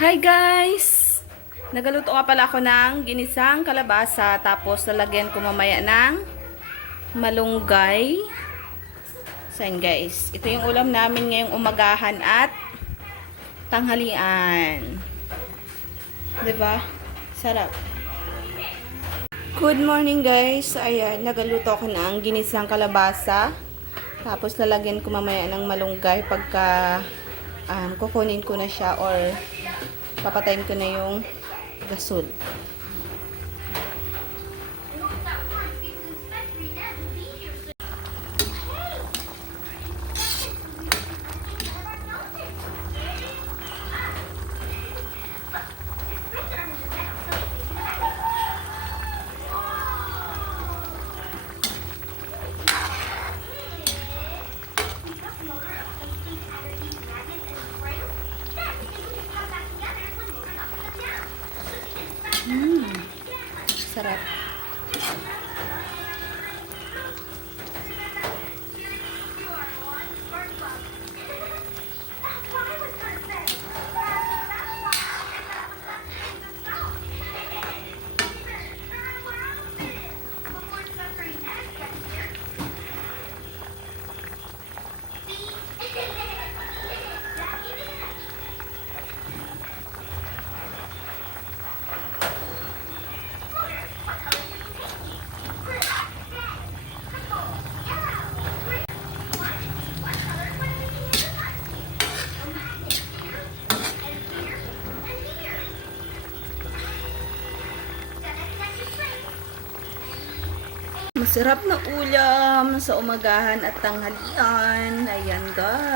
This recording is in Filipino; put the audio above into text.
Hi guys! Nagaluto nga pala ako ng ginisang kalabasa tapos lalagyan ko mamaya ng malunggay. So guys, ito yung ulam namin ngayong umagahan at tanghalian. ba? Sarap. Good morning guys. Ayan, nagaluto ako ng ginisang kalabasa. Tapos lalagyan ko mamaya ng malunggay pagka um, kukunin ko na siya or papatayin ko na yung gasol. Sarap. Masarap na ulam sa umagahan at tanghalian. Ayan guys.